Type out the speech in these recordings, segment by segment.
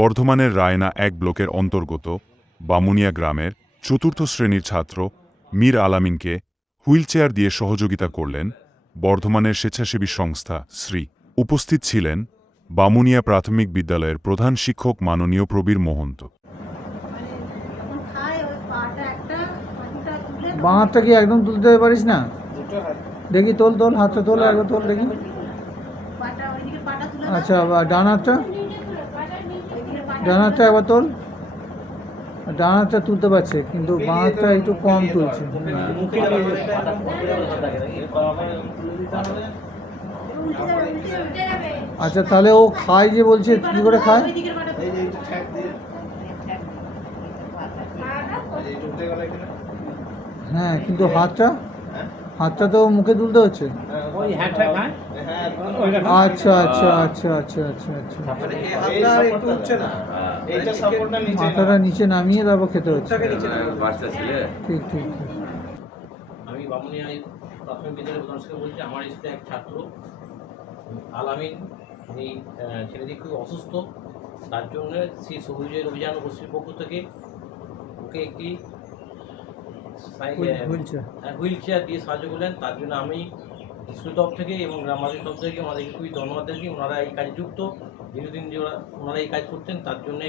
বর্ধমানের রায়না এক ব্লকের অন্তর্গত বামুনিয়া গ্রামের চতুর্থ শ্রেণির ছাত্র মীর আলামিনকে হুইলচেয়ার দিয়ে সহযোগিতা করলেন বর্ধমানের স্বেচ্ছাসেবী সংস্থা শ্রী। উপস্থিত ছিলেন বামুনিয়া প্রাথমিক বিদ্যালয়ের প্রধান শিক্ষক মাননীয় প্রবীর মোহন্ত। বাঁ হাতটা কি একদম তুলতে পারিস না? দেখি তোল তোল হাতটা তোল একবার দেখি। আচ্ছা ডান হাতটা? ডান হাতটা একবার তোল ডান হাতটা তুলতে পারছে কিন্তু বাঁ হাতটা একটু কম তুলছে। আচ্ছা তাহলে ও খায় যে বলছে কি করে খায়। হ্যাঁ কিন্তু হাতটা হাতটা তো মুখে তুলতে হচ্ছে। আচ্ছা আচ্ছা আচ্ছা আচ্ছা আচ্ছা আচ্ছা। মাথাটা নিচে নামিয়ে তারপর খেতে হচ্ছে। ঠিক ঠিক ঠিক। আমি বামুনিয়া প্রাথমিক বিদ্যালয়ের প্রধান শিক্ষক বলছি আমার স্কুলে এক ছাত্র আলামিন উনি ছেলেটি খুব অসুস্থ। তার জন্য সেই সবুজের অভিযান গোষ্ঠীর পক্ষ থেকে ওকে একটি বলছে হুইল চেয়ার দিয়ে সাহায্য করলেন। তার জন্য আমি স্কুল তরফ থেকে এবং গ্রামবাসীর তরফ থেকে ওনাদেরকে খুবই ধন্যবাদ দিচ্ছি ওনারা এই কাজে যুক্ত। দীর্ঘদিন যে ওরা ওনারা এই কাজ করতেন, তার জন্যে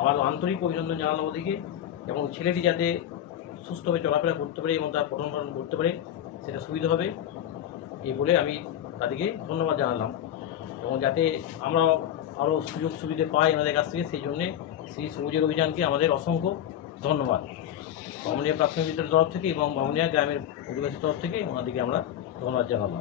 আমার আন্তরিক অভিনন্দন জানালাম ওদিকে এবং ছেলেটি যাতে সুস্থভাবে চলাফেরা করতে পারে এবং তার পঠন করতে পারে, সেটা সুবিধা হবে এই বলে আমি তাদেরকে ধন্যবাদ জানালাম। এবং যাতে আমরা আরও সুযোগ সুবিধে পাই এনাদের কাছ থেকে, সেই জন্যে সেই সবুজের অভিযানকে আমাদের অসংখ্য ধন্যবাদ। বামুনিয়া প্রাথমিক বিদ্যালয়ের তরফ থেকে এবং বামুনিয়া গ্রামের অধিবাসীর তরফ থেকে ওনাদেরকে আমরা ধন্যবাদ জানালাম।